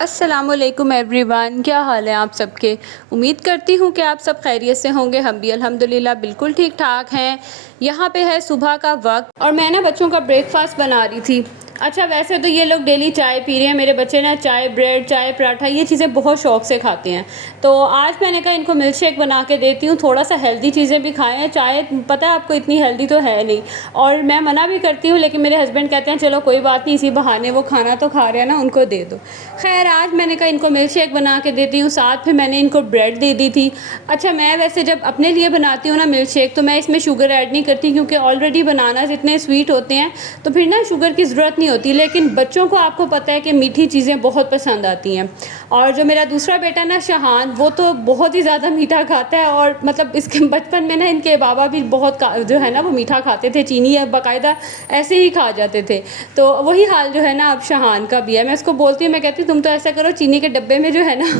अस्सलामुअलैकुम एवरीवन, क्या हाल है आप सबके। उम्मीद करती हूँ कि आप सब खैरियत से होंगे। हम भी अल्हम्दुलिल्लाह बिल्कुल ठीक ठाक हैं। यहाँ पे है सुबह का वक्त और मैं ना बच्चों का ब्रेकफास्ट बना रही थी। अच्छा, वैसे तो ये लोग डेली चाय पी रहे हैं। मेरे बच्चे ना चाय ब्रेड, चाय पराठा, ये चीज़ें बहुत शौक़ से खाते हैं। तो आज मैंने कहा इनको मिल्क शेक बना के देती हूँ, थोड़ा सा हेल्दी चीज़ें भी खाएँ। चाय पता है आपको इतनी हेल्दी तो है नहीं, और मैं मना भी करती हूँ, लेकिन मेरे हस्बैंड कहते हैं चलो कोई बात नहीं, इसी बहाने वो खाना तो खा रहे हैं ना, उनको दे दो। खैर, आज मैंने कहा इनको मिल्क शेक बना के देती हूँ, साथ में मैंने इनको ब्रेड दे दी थी। अच्छा, मैं वैसे जब अपने लिए बनाती हूँ ना मिल्क शेक, तो मैं इसमें शुगर ऐड नहीं करती, क्योंकि ऑलरेडी बनानास इतने स्वीट होते हैं, तो फिर ना शुगर की ज़रूरत नहीं होती। लेकिन बच्चों को आपको पता है कि मीठी चीज़ें बहुत पसंद आती हैं। और जो मेरा दूसरा बेटा ना शहान, वो तो बहुत ही ज़्यादा मीठा खाता है। और मतलब इसके बचपन में ना इनके बाबा भी बहुत जो है ना वो मीठा खाते थे, चीनी बाकायदा ऐसे ही खा जाते थे। तो वही हाल जो है ना अब शहान का भी है। मैं उसको बोलती हूँ, मैं कहती हूँ तुम तो ऐसा करो, चीनी के डब्बे में जो है ना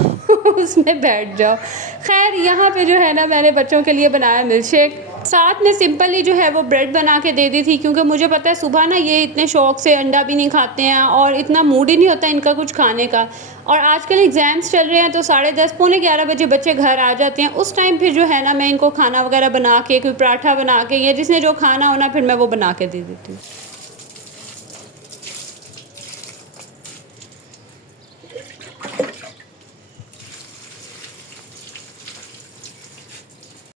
उसमें बैठ जाओ। खैर, यहाँ पे जो है ना मैंने बच्चों के लिए बनाया मिल्क शेक, साथ में सिंपली जो है वो ब्रेड बना के दे दी थी, क्योंकि मुझे पता है सुबह ना ये इतने शौक़ से अंडा भी नहीं खाते हैं और इतना मूड ही नहीं होता इनका कुछ खाने का। और आजकल एग्ज़ाम्स चल रहे हैं, तो 10:30 पौने 11 बजे बच्चे घर आ जाते हैं। उस टाइम फिर जो है ना मैं इनको खाना वगैरह बना के, कोई पराठा बना के, या जिसने जो खाना हो ना, फिर मैं वो बना के दे देती हूँ।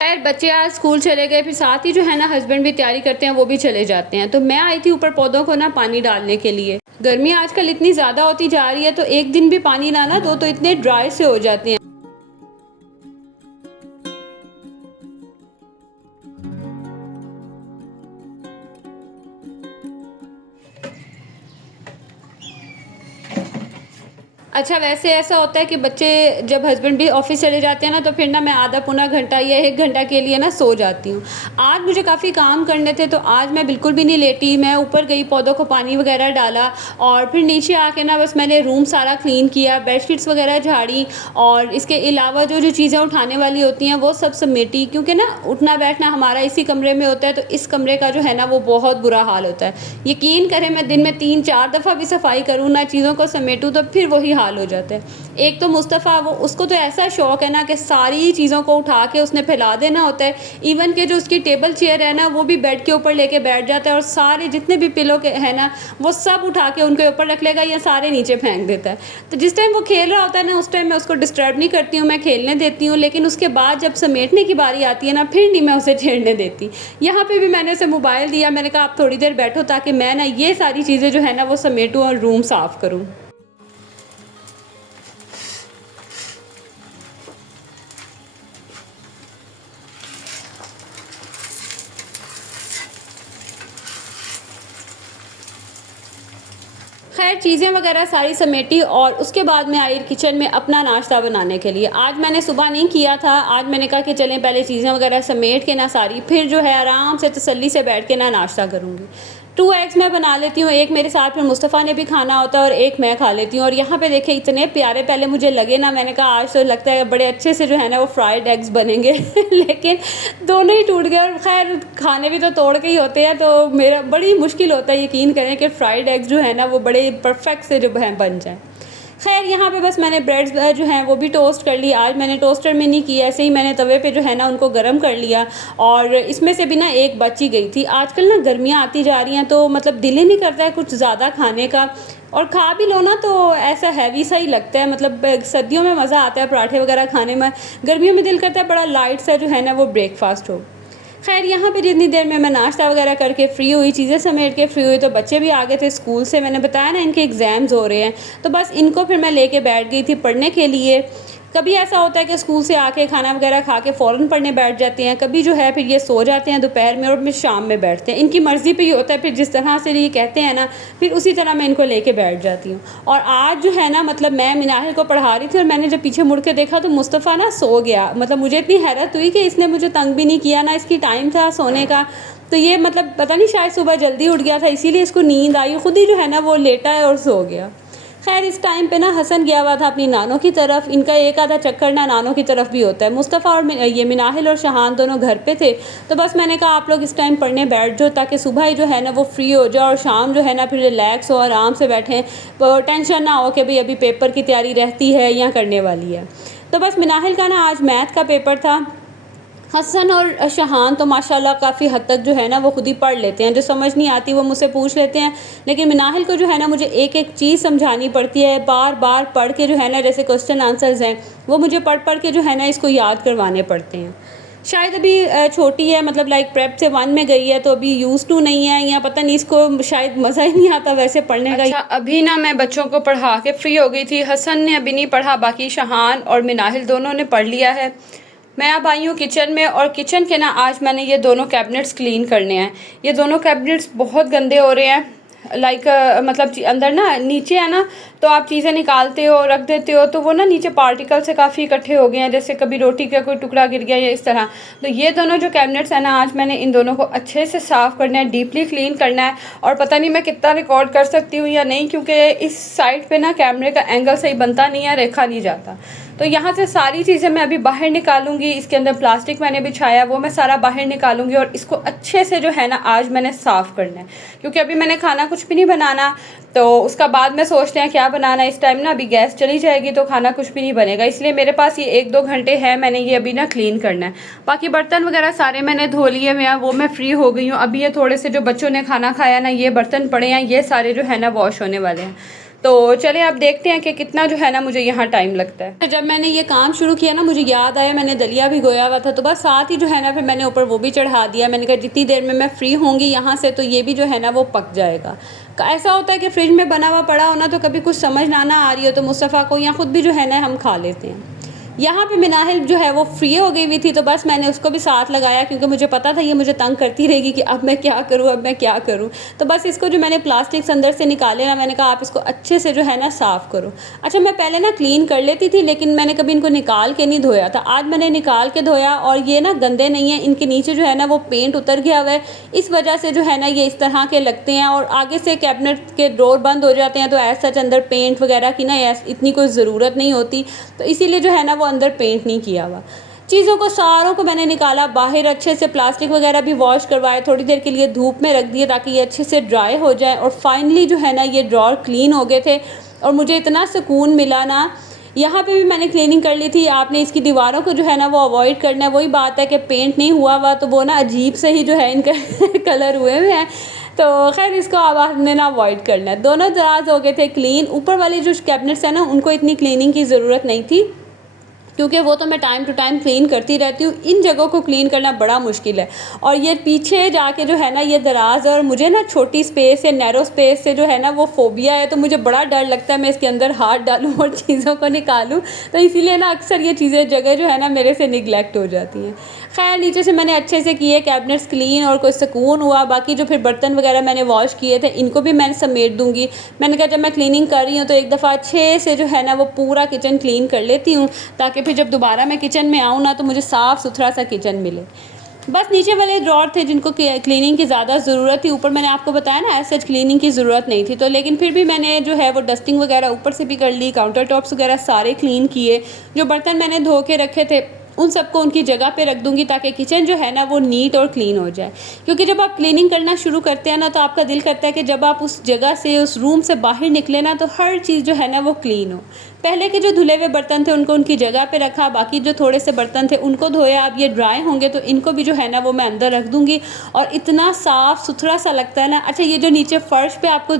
खैर, बच्चे आज स्कूल चले गए, फिर साथ ही जो है ना हस्बैंड भी तैयारी करते हैं, वो भी चले जाते हैं। तो मैं आई थी ऊपर पौधों को ना पानी डालने के लिए। गर्मी आजकल इतनी ज़्यादा होती जा रही है, तो एक दिन भी पानी ना दो तो इतने ड्राई से हो जाते हैं। अच्छा, वैसे ऐसा होता है कि बच्चे जब हस्बैंड भी ऑफ़िस चले जाते हैं ना, तो फिर ना मैं आधा पौना घंटा या 1 घंटा के लिए ना सो जाती हूँ। आज मुझे काफ़ी काम करने थे, तो आज मैं बिल्कुल भी नहीं लेटी। मैं ऊपर गई, पौधों को पानी वगैरह डाला, और फिर नीचे आके ना बस मैंने रूम सारा क्लीन किया, बेडशीट्स वगैरह झाड़ी, और इसके अलावा जो चीज़ें उठाने वाली होती हैं वो सब समेटी। क्योंकि ना उठना बैठना हमारा इसी कमरे में होता है, तो इस कमरे का जो है ना वो बहुत बुरा हाल होता है। यकीन करें, मैं दिन में 3-4 दफ़ा भी सफाई करूँ ना, चीज़ों को समेटूँ, तो फिर वही हाल हो जाता है। एक तो मुस्तफ़ा, वो उसको तो ऐसा शौक़ है ना कि सारी चीज़ों को उठा के उसने फैला देना होता है। इवन के जो उसकी टेबल चेयर है ना, वो भी बेड के ऊपर लेके बैठ जाता है, और सारे जितने भी पिलो के है ना, वो सब उठा के उनके ऊपर रख लेगा या सारे नीचे फेंक देता है। तो जिस टाइम वो खेल रहा होता है ना, उस टाइम मैं उसको डिस्टर्ब नहीं करती हूँ, मैं खेलने देती हूँ। लेकिन उसके बाद जब समेटने की बारी आती है ना, फिर नहीं मैं उसे छेड़ने देती। यहाँ पे भी मैंने उसे मोबाइल दिया, मैंने कहा आप थोड़ी देर बैठो, ताकि मैं ना ये सारी चीज़ें जो है ना वो समेटूँ और रूम साफ़ करूँ। खैर, चीज़ें वगैरह सारी समेटी, और उसके बाद मैं आई किचन में अपना नाश्ता बनाने के लिए। आज मैंने सुबह नहीं किया था। आज मैंने कहा कि चलें पहले चीज़ें वगैरह समेट के ना सारी, फिर जो है आराम से तसल्ली से बैठ के ना नाश्ता करूँगी। 2 एग्स मैं बना लेती हूँ, एक मेरे साथ फिर मुस्तफ़ा ने भी खाना होता है और एक मैं खा लेती हूँ। और यहाँ पे देखिए इतने प्यारे पहले मुझे लगे ना, मैंने कहा आज तो लगता है बड़े अच्छे से जो है ना वो फ्राइड एग्स बनेंगे लेकिन दोनों ही टूट गए। और खैर, खाने भी तो तोड़ के ही होते हैं, तो मेरा बड़ी मुश्किल होता है यकीन करें कि फ्राइड एग्स जो है ना वो बड़े परफेक्ट से जो है बन जाए। खैर, यहाँ पे बस मैंने ब्रेड्स जो हैं वो भी टोस्ट कर ली। आज मैंने टोस्टर में नहीं किया, ऐसे ही मैंने तवे पे जो है ना उनको गर्म कर लिया, और इसमें से भी ना एक बच ही गई थी। आजकल ना गर्मियाँ आती जा रही हैं, तो मतलब दिल ही नहीं करता है कुछ ज़्यादा खाने का, और खा भी लो ना तो ऐसा हैवी सा ही लगता है। मतलब सर्दियों में मज़ा आता है पराठे वगैरह खाने में, गर्मियों में दिल करता है बड़ा लाइट सा जो है ना वो ब्रेकफास्ट हो। खैर, यहाँ पे जितनी देर में मैं नाश्ता वगैरह करके फ़्री हुई, चीज़ें समेट के फ़्री हुई, तो बच्चे भी आ गए थे स्कूल से। मैंने बताया ना इनके एग्ज़ाम्स हो रहे हैं, तो बस इनको फिर मैं लेके बैठ गई थी पढ़ने के लिए। कभी ऐसा होता है कि स्कूल से आके खाना वगैरह खा के फ़ौरन पढ़ने बैठ जाते हैं, कभी जो है फिर ये सो जाते हैं दोपहर में, और फिर शाम में बैठते हैं। इनकी मर्ज़ी पे ही होता है, फिर जिस तरह से ये कहते हैं ना, फिर उसी तरह मैं इनको लेके बैठ जाती हूँ। और आज जो है ना, मतलब मैं मिनाहिल को पढ़ा रही थी, और मैंने जब पीछे मुड़ के देखा तो मुस्तफ़ा ना सो गया। मतलब मुझे इतनी हैरत हुई कि इसने मुझे तंग भी नहीं किया, ना इसकी टाइम था सोने का। तो ये मतलब पता नहीं, शायद सुबह जल्दी उठ गया था, इसीलिए इसको नींद आई, खुद ही जो है ना वो लेटा है और सो गया। खैर इस टाइम पे ना हसन गया हुआ था अपनी नानों की तरफ। इनका एक आधा चक्कर ना नानों की तरफ भी होता है। मुस्तफ़ा और ये मिनाहिल और शहान दोनों घर पे थे, तो बस मैंने कहा आप लोग इस टाइम पढ़ने बैठ जाओ ताकि सुबह ही जो है ना वो फ्री हो जाओ और शाम जो है ना फिर रिलैक्स हो, आराम से बैठें, टेंशन ना हो कि भाई अभी पेपर की तैयारी रहती है या करने वाली है। तो बस मिनाहिल का ना आज मैथ का पेपर था। हसन और शहान तो माशाल्लाह काफ़ी हद तक जो है ना वो खुद ही पढ़ लेते हैं, जो समझ नहीं आती वो मुझसे पूछ लेते हैं। लेकिन मिनाहिल को जो है ना मुझे एक एक चीज़ समझानी पड़ती है, बार बार पढ़ के जो है ना, जैसे क्वेश्चन आंसर्स हैं वो मुझे पढ़ पढ़ के जो है ना इसको याद करवाने पड़ते हैं। शायद अभी छोटी है, मतलब लाइक प्रेप से 1 में गई है, तो अभी यूज़ टू नहीं है, या पता नहीं इसको शायद मज़ा ही नहीं आता वैसे पढ़ने का। अच्छा, अभी ना मैं बच्चों को पढ़ा के फ्री हो गई थी। हसन ने अभी नहीं पढ़ा, बाकी शहान और मिनाहिल दोनों ने पढ़ लिया है। मैं अब आई हूँ किचन में, और किचन के ना आज मैंने ये दोनों कैबिनेट्स क्लीन करने हैं। ये दोनों कैबिनेट्स बहुत गंदे हो रहे हैं। लाइक मतलब अंदर ना नीचे है ना, तो आप चीज़ें निकालते हो रख देते हो तो वो ना नीचे पार्टिकल से काफ़ी इकट्ठे हो गए हैं, जैसे कभी रोटी का कोई टुकड़ा गिर गया या इस तरह। तो ये दोनों जो कैबिनेट्स हैं ना, आज मैंने इन दोनों को अच्छे से साफ़ करना है, डीपली क्लीन करना है। और पता नहीं मैं कितना रिकॉर्ड कर सकती हूँ या नहीं, क्योंकि इस साइड पे ना कैमरे का एंगल सही बनता नहीं है, रेखा नहीं जाता। तो यहाँ से सारी चीज़ें मैं अभी बाहर निकालूंगी। इसके अंदर प्लास्टिक मैंने बिछाया वो मैं सारा बाहर निकालूंगी, और इसको अच्छे से जो है ना आज मैंने साफ़ करना है, क्योंकि अभी मैंने खाना कुछ भी नहीं बनाना। तो उसका बाद में सोचते हैं क्या बनाना है। इस टाइम ना अभी गैस चली जाएगी तो खाना कुछ भी नहीं बनेगा, इसलिए मेरे पास ये 1-2 घंटे है, मैंने ये अभी ना क्लीन करना है। बाकी बर्तन वगैरह सारे मैंने धो लिए हुए हैं, वो मैं फ्री हो गई हूँ। अभी ये थोड़े से जो बच्चों ने खाना खाया ना, ये बर्तन पड़े हैं, ये सारे जो है ना वॉश होने वाले हैं। तो चले अब देखते हैं कि कितना जो है ना मुझे यहाँ टाइम लगता है। जब मैंने ये काम शुरू किया ना, मुझे याद आया मैंने दलिया भी गोया हुआ था, तो बस साथ ही जो है ना फिर मैंने ऊपर वो भी चढ़ा दिया। मैंने कहा जितनी देर में मैं फ्री होंगी यहाँ से तो ये भी जो है ना वो पक जाएगा। ऐसा होता है कि फ्रिज में बना हुआ पड़ा हो ना, तो कभी कुछ समझ ना आ रही हो तो मुस्तफ़ा को या ख़ुद भी जो है ना हम खा लेते हैं। यहाँ पे मिनाहिल जो है वो फ्री हो गई हुई थी, तो बस मैंने उसको भी साथ लगाया, क्योंकि मुझे पता था ये मुझे तंग करती रहेगी कि अब मैं क्या करूँ, अब मैं क्या करूँ। तो बस इसको जो मैंने प्लास्टिक्स अंदर से निकाले ना, मैंने कहा आप इसको अच्छे से जो है ना साफ़ करो। अच्छा, मैं पहले ना क्लीन कर लेती थी, लेकिन मैंने कभी इनको निकाल के नहीं धोया था। आज मैंने निकाल के धोया, और ये ना गंदे नहीं है, इनके नीचे जो है ना वो पेंट उतर गया हुआ है, इस वजह से जो है ना ये इस तरह के लगते हैं। और आगे से कैबिनेट के ड्रॉर बंद हो जाते हैं, तो ऐसा सच अंदर पेंट वगैरह की ना इतनी कोई ज़रूरत नहीं होती, तो इसीलिए जो है ना वो अंदर पेंट नहीं किया हुआ। चीज़ों को सारों को मैंने निकाला बाहर, अच्छे से प्लास्टिक वगैरह भी वॉश करवाए, थोड़ी देर के लिए धूप में रख दिए ताकि ये अच्छे से ड्राई हो जाए। और फाइनली जो है ना ये ड्रॉर क्लीन हो गए थे, और मुझे इतना सुकून मिला ना। यहाँ पे भी मैंने क्लीनिंग कर ली थी। आपने इसकी दीवारों को जो है ना वो अवॉइड करना है। वही बात है कि पेंट नहीं हुआ हुआ तो वो ना अजीब से ही जो है इनका कलर हुए हुए हैं, तो खैर इसको अब आपने ना अवॉइड करना है। दोनों दराज हो गए थे क्लीन। ऊपर वाले जो कैबिनेट्स हैं ना उनको इतनी क्लीनिंग की ज़रूरत नहीं थी, क्योंकि वो तो मैं टाइम टू टाइम क्लीन करती रहती हूँ। इन जगहों को क्लीन करना बड़ा मुश्किल है। और ये पीछे जाके जो है ना ये दराज, और मुझे ना छोटी स्पेस या नैरो स्पेस से जो है ना वो फ़ोबिया है, तो मुझे बड़ा डर लगता है मैं इसके अंदर हाथ डालूँ और चीज़ों को निकालूँ। तो इसीलिए ना अक्सर ये चीज़ें जगह जो है ना मेरे से निगलेक्ट हो जाती हैं। खैर नीचे से मैंने अच्छे से किए कैबिनेट्स क्लीन, और कोई सुकून हुआ। बाकी जो फिर बर्तन वगैरह मैंने वॉश किए थे इनको भी मैंने समेट दूँगी। मैंने कहा जब मैं क्लीनिंग कर रही हूँ तो एक दफ़ा अच्छे से जो है ना वो पूरा किचन क्लीन कर लेती हूँ, ताकि फिर जब दोबारा मैं किचन में आऊँ ना तो मुझे साफ़ सुथरा सा किचन मिले। बस नीचे वाले ड्रॉर थे जिनको क्लीनिंग की ज़्यादा ज़रूरत थी। ऊपर मैंने आपको बताया ना ऐसे क्लीनिंग की ज़रूरत नहीं थी, तो लेकिन फिर भी मैंने जो है वो डस्टिंग वगैरह ऊपर से भी कर ली, काउंटर टॉप्स वगैरह सारे क्लीन किए। जो बर्तन मैंने धो के रखे थे उन सबको उनकी जगह पे रख दूँगी, ताकि किचन जो है ना वो नीट और क्लीन हो जाए। क्योंकि जब आप क्लीनिंग करना शुरू करते हैं ना, तो आपका दिल करता है कि जब आप उस जगह से, उस रूम से बाहर निकले ना, तो हर चीज़ जो है ना वो क्लीन हो। पहले के जो धुले हुए बर्तन थे उनको उनकी जगह पे रखा, बाकी जो थोड़े से बर्तन थे उनको धोया। अब ये ड्राई होंगे तो इनको भी जो है ना वो मैं अंदर रख दूँगी, और इतना साफ़ सुथरा सा लगता है ना। अच्छा, ये जो नीचे फ़र्श पे आपको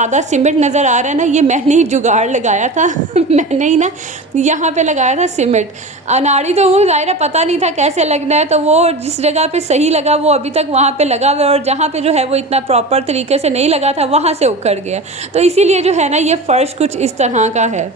आधा सीमेंट नज़र आ रहा है ना, ये मैंने ही जुगाड़ लगाया था मैंने ही ना यहाँ पे लगाया था सीमेंट। अनाड़ी तो वो ज़ाहिर है पता नहीं था कैसे लगना है, तो वो जिस जगह पे सही लगा वो अभी तक वहाँ पे लगा हुआ है, और जहाँ पे जो है वो इतना प्रॉपर तरीके से नहीं लगा था वहाँ से उखड़ गया। तो इसीलिए जो है ना ये फ़र्श कुछ इस तरह का है।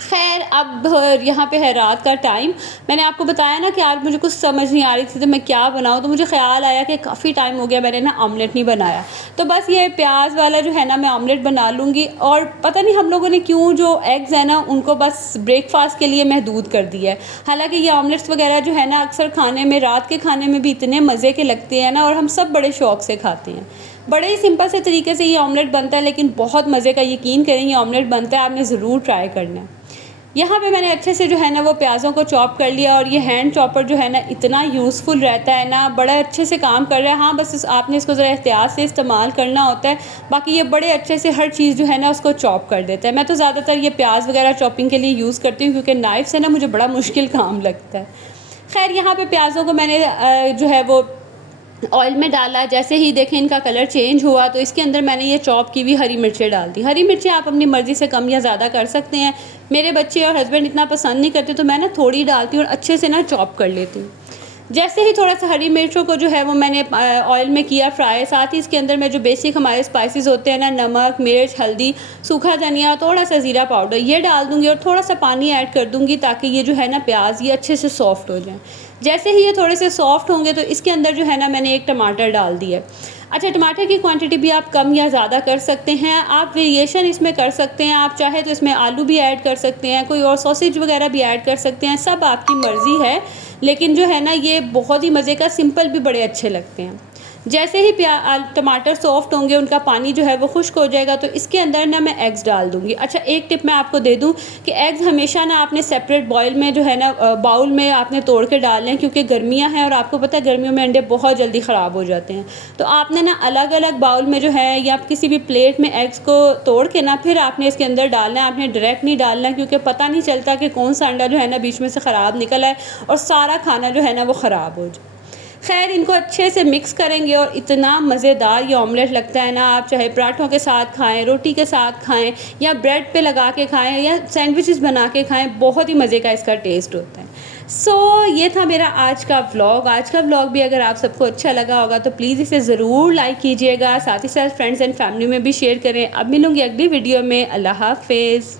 खैर अब यहाँ पे है रात का टाइम। मैंने आपको बताया ना कि आज मुझे कुछ समझ नहीं आ रही थी तो मैं क्या बनाऊँ, तो मुझे ख्याल आया कि काफ़ी टाइम हो गया मैंने ना ऑमलेट नहीं बनाया, तो बस ये प्याज वाला जो है ना मैं ऑमलेट बना लूँगी। और पता नहीं हम लोगों ने क्यों जो एग्स है ना उनको बस ब्रेकफास्ट के लिए महदूद कर दिया है। हालाँकि ये ऑमलेट्स वगैरह जो है ना अक्सर खाने में, रात के खाने में भी इतने मज़े के लगते हैं ना, और हम सब बड़े शौक़ से खाते हैं। बड़े ही सिंपल से तरीके से ये ऑमलेट बनता है, लेकिन बहुत मज़े का, यकीन करें ये ऑमलेट बनता है, आपने ज़रूर ट्राई करना है। यहाँ पे मैंने अच्छे से जो है ना वो प्याज़ों को चॉप कर लिया, और ये हैंड चॉपर जो है ना इतना यूज़फुल रहता है ना, बड़ा अच्छे से काम कर रहा है। हाँ, बस आपने इसको ज़रा एहतियात से इस्तेमाल करना होता है, बाकी ये बड़े अच्छे से हर चीज़ जो है ना उसको चॉप कर देता है। मैं तो ज़्यादातर ये प्याज वगैरह चॉपिंग के लिए यूज़ करती हूँ, क्योंकि नाइफ़ से ना मुझे बड़ा मुश्किल काम लगता है। खैर, यहाँ पे प्याज़ों को मैंने जो है वो ऑयल में डाला। जैसे ही देखें इनका कलर चेंज हुआ, तो इसके अंदर मैंने ये चॉप की हुई हरी मिर्चें डाल दी। हरी मिर्चें आप अपनी मर्ज़ी से कम या ज़्यादा कर सकते हैं। मेरे बच्चे और हस्बैंड इतना पसंद नहीं करते, तो मैं ना थोड़ी डालती हूँ और अच्छे से ना चॉप कर लेती हूँ। जैसे ही थोड़ा सा हरी मिर्चों को जो है वो मैंने ऑयल में किया फ्राई, साथ ही इसके अंदर में जो बेसिक हमारे स्पाइसेस होते हैं ना, नमक, मिर्च, हल्दी, सूखा धनिया, थोड़ा सा ज़ीरा पाउडर, ये डाल दूँगी और थोड़ा सा पानी ऐड कर दूँगी, ताकि ये जो है ना प्याज ये अच्छे से सॉफ़्ट हो जाए। जैसे ही ये थोड़े से सॉफ़्ट होंगे, तो इसके अंदर जो है ना मैंने एक टमाटर डाल दिया। अच्छा, टमाटर की क्वांटिटी भी आप कम या ज़्यादा कर सकते हैं, आप वेरिएशन इसमें कर सकते हैं। आप चाहे तो इसमें आलू भी ऐड कर सकते हैं, कोई और सॉसेज वगैरह भी ऐड कर सकते हैं, सब आपकी मर्ज़ी है। लेकिन जो है ना ये बहुत ही मज़े का, सिंपल भी बड़े अच्छे लगते हैं। जैसे ही टमाटर सॉफ्ट होंगे, उनका पानी जो है वो खुश्क हो जाएगा, तो इसके अंदर ना मैं एग्स डाल दूँगी। अच्छा, एक टिप मैं आपको दे दूँ कि एग्स हमेशा ना आपने सेपरेट बॉयल में जो है ना बाउल में आपने तोड़ के डाल लें, क्योंकि गर्मियाँ हैं और आपको पता है गर्मियों में अंडे बहुत जल्दी ख़राब हो जाते हैं। तो आपने ना अलग अलग बाउल में जो है या किसी भी प्लेट में एग्स को तोड़ के ना फिर आपने इसके अंदर डालना है। आपने डायरेक्ट नहीं डालना, क्योंकि पता नहीं चलता कि कौन सा अंडा जो है ना बीच में से ख़राब निकला है और सारा खाना जो है ना वो ख़राब हो जाए। खैर, इनको अच्छे से मिक्स करेंगे और इतना मज़ेदार ये ऑमलेट लगता है ना, आप चाहे पराठों के साथ खाएं, रोटी के साथ खाएं, या ब्रेड पे लगा के खाएं, या सैंडविचेस बना के खाएं, बहुत ही मज़े का इसका टेस्ट होता है। ये था मेरा आज का व्लॉग। आज का व्लॉग भी अगर आप सबको अच्छा लगा होगा तो प्लीज़ इसे ज़रूर लाइक कीजिएगा, साथ ही साथ फ्रेंड्स एंड फैमिली में भी शेयर करें। अब मिलूँगी अगली वीडियो में। अल्लाह हाफ़िज़।